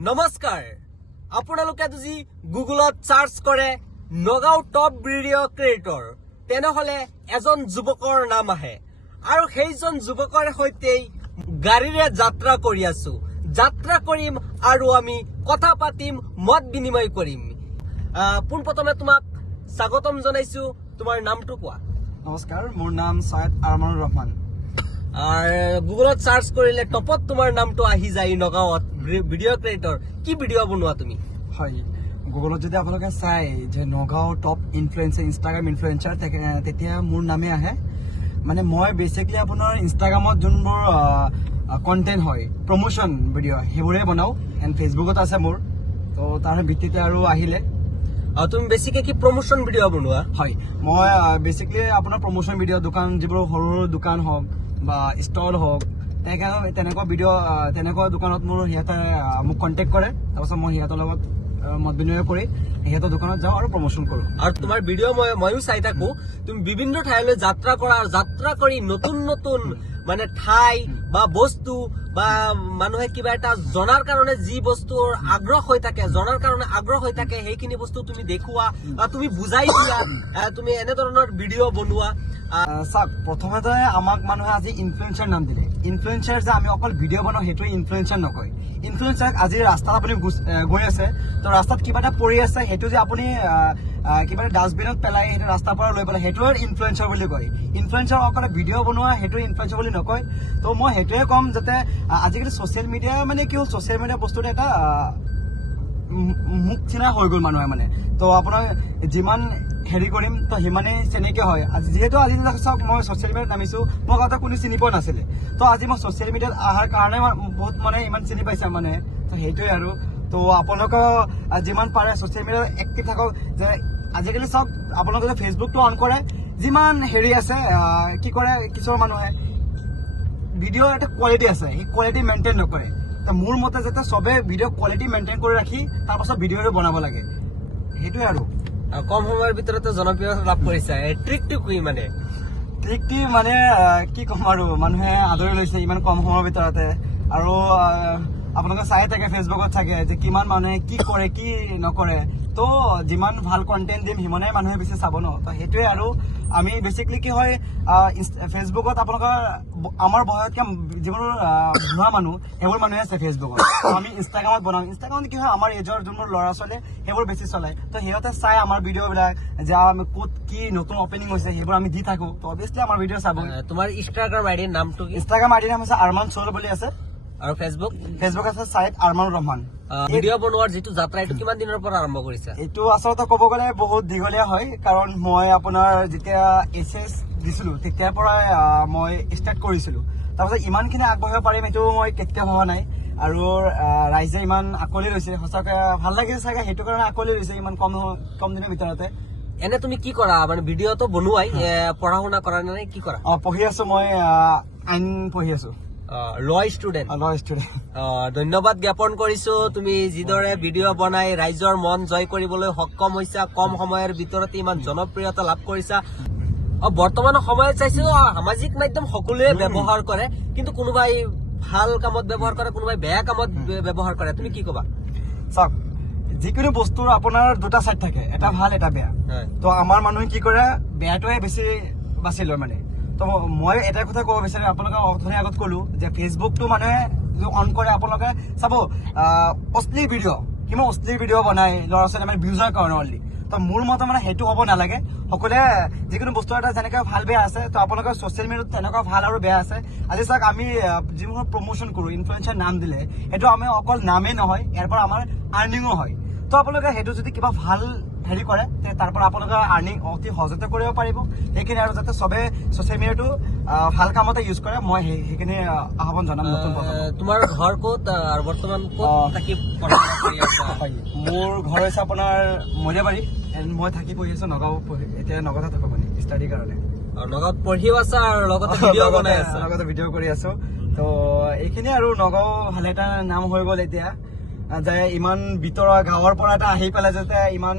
নমস্কাৰ আপোনালোকে যদি গুগলত সাৰ্চ কৰে নগাঁও টপ ভিডিঅ' ক্ৰিয়েটৰ তেনেহলে এজন যুৱকৰ নাম আহে আৰু সেইজন যুৱকৰ সৈতে গাড়ীৰে যাত্ৰা কৰি আছো যাত্ৰা কৰিম আৰু আমি কথা পাতিম মত বিনিময় কৰিম পোনপ্ৰথমে তোমাক স্বাগতম জনাইছো তোমাৰ নামটো কোৱা নমস্কাৰ মোৰ নাম সৈয়দ আৰমানুৰ ৰহমান আৰ গুগলত সাৰ্চ কৰিলে টপত তোমাৰ নামটো আহি যায় নগাঁৱত ভিডিঅ' ক্ৰিয়েটৰ কি ভিডিঅ' বনোৱা তুমি হয় গুগলত যদি আপোনালোকে চাই যে Nagaon top influencer Instagram influencer তেতিয়া মোৰ নামে আহে মানে মই বেচিকলি আপোনাৰ ইনষ্টাগ্ৰামত যোনবোৰ কণ্টেণ্ট হয় প্ৰমোশ্যন ভিডিঅ' সেইবোৰে বনাওঁ এণ্ড ফেচবুকত আছে মোৰ তো তাৰ ভিত্তিতে আৰু আহিলে তুমি বেছিকে কি প্ৰমোশ্যন ভিডিঅ' বনোৱা হয় মই বেচিকলি আপোনাৰ প্ৰমোশ্যন ভিডিঅ' দোকান যিবোৰ সৰু সৰু দোকান হওক বা ষ্টল হওক তেনেকুৱা ভিডিঅ' তেনেকুৱা দোকানত মোৰ সিহঁতে মোক কণ্টেক্ট কৰে তাৰপাছত মই সিহঁতৰ লগত মত বিনিময় কৰি সিহঁতৰ দোকানত যাওঁ আৰু প্ৰমোশ্যন কৰোঁ আৰু তোমাৰ ভিডিঅ' ময়ো চাই থাকো তুমি বিভিন্ন ঠাইলৈ যাত্ৰা কৰা আৰু যাত্ৰা কৰি নতুন নতুন মানে ঠাই বা বস্তু বা মানুহে কিবা এটা জনাৰ কাৰণে যি বস্তুৰ আগ্ৰহ হৈ থাকে জনাৰ কাৰণে আগ্ৰহ হৈ থাকে সেইখিনি বস্তু তুমি দেখুওৱা বা তুমি বুজাই দিয়া তুমি এনেধৰণৰ ভিডিঅ' বনোৱা চাওক প্ৰথমতে আমাক মানুহে আজি ইনফ্লুৱেঞ্চাৰ নাম দিলে ইনফ্লুৱেঞ্চাৰ যে আমি অকল ভিডিঅ' বনাওঁ সেইটোৱে ইনফ্লুৱেঞ্চাৰ নকয় ইনফ্লুৱেঞ্চাৰ আজি ৰাস্তাত আপুনি গৈ আছে তো ৰাস্তাত কিবা এটা পৰি আছে সেইটো যে আপুনি কিবা এটা ডাষ্টবিনত পেলাই সেইটো ৰাস্তাৰ পৰা লৈ পেলাই সেইটোৱে ইনফ্লুৱেঞ্চাৰ বুলি কয় ইনফ্লুৱেঞ্চাৰ অকল ভিডিঅ' বনোৱা সেইটোৱে ইনফ্লুৱেঞ্চাৰ বুলি নকয় তো মই সেইটোৱে ক'ম যাতে আজিকালি ছ'চিয়েল মিডিয়া মানে কি হ'ল ছ'চিয়েল মিডিয়া বস্তুটো এটা মুখ চিনা হৈ গ'ল মানুহে মানে তো আপোনাৰ যিমান হেৰি কৰিম তো সিমানেই তেনেকৈ হয় যিহেতু আজি চাওক মই ছ'চিয়েল মিডিয়াত নামিছো মোক আগতে কোনো চিনি পোৱা নাছিলে তো আজি মই ছ'চিয়েল মিডিয়াত অহাৰ কাৰণে বহুত মানে ইমান চিনি পাইছে মানে তো সেইটোৱে আৰু তো আপোনালোকে যিমান পাৰে ছ'চিয়েল মিডিয়াত এক্টিভ থাকক যে আজিকালি চাওক আপোনালোকে ফেচবুকটো অন কৰে যিমান হেৰি আছে কি কৰে কিছুমান মানুহে ভিডিঅ'ৰ এটা কোৱালিটি আছে সেই কোৱালিটি মেইনটেইন নকৰে তো মোৰ মতে যাতে চবে ভিডিঅ' কোৱালিটি মেইনটেইন কৰি ৰাখি তাৰপাছত ভিডিঅ'টো বনাব লাগে সেইটোৱে আৰু কম সময়ৰ ভিতৰতে জনপ্ৰিয়তা লাভ কৰিছা ট্ৰিকটো কি মানে ট্ৰিকটি মানে কি ক'ম আৰু মানুহে আদৰি লৈছে ইমান কম সময়ৰ ভিতৰতে আৰু আপোনালোকে চাই থাকে ফেচবুকত থাকে যে কিমান মানুহে কি কৰে কি নকৰে তো যিমান ভাল কণ্টেণ্ট দিম সিমানেই মানুহে বেছি চাব ন তো সেইটোৱে আৰু আমি বেচিকলি কি হয় ফেচবুকত আপোনালোকৰ আমাৰ বয়সতকৈ যিবোৰ বুঢ়া মানুহ সেইবোৰ মানুহে আছে ফেচবুকত আমি ইনষ্টাগ্ৰামত বনাওঁ ইনষ্টাগ্ৰামত কি হয় আমাৰ এজৰ যোনবোৰ ল'ৰা ছোৱালীয়ে সেইবোৰ বেছি চলায় তো সিহঁতে চাই আমাৰ ভিডিঅ'বিলাক যে আমি ক'ত কি নতুন অপেনিং হৈছে সেইবোৰ আমি দি থাকোঁ তো অভিয়াছলি আমাৰ ভিডিঅ' চাব তোমাৰ ইনষ্টাগ্ৰাম আইডিৰ নামটো কি ইনষ্টাগ্ৰাম আইডিৰ নাম হৈছে আৰমান চৌল বুলি আছে আৰু ফেচবুক আছে সৈয়দ আৰমানুৰ ৰহমান ভিডিঅ' বনোৱাৰ যিটো যাত্ৰা এইটো কিমান দিনৰ পৰা আৰম্ভ কৰিছা এইটো আচলতে ক'ব গ'লে বহুত দীঘলীয়া হয় কাৰণ মই আপোনাৰ যেতিয়া HS দিছিলোঁ তেতিয়াৰ পৰাই মই ষ্টাৰ্ট কৰিছিলোঁ তাৰপাছত ইমানখিনি আগবাঢ়িব পাৰিম এইটো মই কেতিয়াও ভবা নাই আৰু ৰাইজে ইমান আঁকোৱালি লৈছে সঁচাকৈ ভাল লাগিছে চাগে সেইটো কাৰণে আঁকোৱালি লৈছে ইমান কম দিনৰ ভিতৰতে এনে তুমি কি কৰা মানে ভিডিঅ'টো বনোৱাই পঢ়া শুনা কৰা নে কি কৰা পঢ়ি আছো মই আইন পঢ়ি আছো ল ষ্টুডেণ্ট ধন্যবাদ জ্ঞাপন কৰিছো তুমি যিদৰে ভিডিঅ' বনাই ৰাইজৰ মন জয় কৰিবলৈ সক্ষম হৈছা কম সময়ৰ ভিতৰতে ইমান জনপ্ৰিয়তা লাভ কৰিছা বৰ্তমান সময়ত চাইছো সামাজিক মাধ্যম সকলোৱে ব্যৱহাৰ কৰে কিন্তু কোনোবাই ভাল কামত ব্যৱহাৰ কৰে কোনোবাই বেয়া কামত ব্যৱহাৰ কৰে তুমি কি ক'বা চাওক যিকোনো বস্তুৰ আপোনাৰ দুটা চাইড থাকে এটা ভাল এটা বেয়া তো আমাৰ মানুহে কি কৰে বেয়াটোৱে বেছি বাছি লয় মানে তো মই এটা কথা ক'ব বিচাৰিম আপোনালোকে অথনি আগত ক'লো যে ফেচবুকটো মানুহে অন কৰে আপোনালোকে চাব অশ্লীল ভিডিঅ' কিমান অশ্লীল ভিডিঅ' বনাই ল'ৰা ছোৱালী মানে ভিউজৰ কাৰণে অনলি তো মোৰ মতে মানে সেইটো হ'ব নালাগে সকলোৱে যিকোনো বস্তু এটা যেনেকৈ ভাল বেয়া আছে তো আপোনালোকৰ ছ'চিয়েল মিডিয়াত তেনেকুৱা ভাল আৰু বেয়া আছে আজি চাওক আমি যিবোৰ প্ৰমোশ্যন কৰোঁ ইনফ্লুৱেঞ্চাৰ নাম দিলে সেইটো আমি অকল নামেই নহয় ইয়াৰ পৰা আমাৰ আৰ্নিঙো হয় তো আপোনালোকে সেইটো যদি কিবা ভাল হেৰি কৰে তাৰ পৰা আপোনালোকে আৰ্নিং অতি সহজতে কৰিব পাৰিব সেইখিনি আৰু যাতে চবে ছ'চিয়েল মিডিয়াটো ভাল কামতে ইউজ কৰে মই সেইখিনি আহ্বান জনাম নতুন তোমাৰ ঘৰ ক'ত আৰু বৰ্তমান মোৰ ঘৰ হৈছে আপোনাৰ মইনাবাৰী এণ্ড মই থাকি পঢ়ি আছো নগাঁও এতিয়া নগাঁৱতে থাকোঁ মানে ষ্টাডিৰ কাৰণে নগাঁৱত পঢ়িও আছা আৰু লগতে ভিডিঅ' বনাই আছা লগতে ভিডিঅ' কৰি আছো তো এইখিনি আৰু নগাঁও ভালে এটা নাম হৈ গ'ল এতিয়া যে ইমান ভিতৰুৱা গাঁৱৰ পৰা এটা আহি পেলাই যাতে ইমান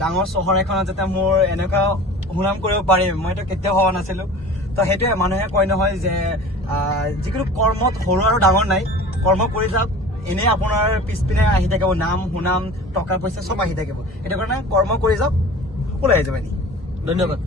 ডাঙৰ চহৰ এখনত যাতে মোৰ এনেকুৱা সুনাম কৰিব পাৰিম মইতো কেতিয়াও ভবা নাছিলোঁ তো সেইটোৱে মানুহে কয় নহয় যে যিকোনো কৰ্মত সৰু আৰু ডাঙৰ নাই কৰ্ম কৰি যাওক এনেই আপোনাৰ পিছপিনে আহি থাকিব নাম সুনাম টকা পইচা চব আহি থাকিব। সেইটো কাৰণে কৰ্ম কৰি যাওক, সকলো আহি যাব। ধন্যবাদ।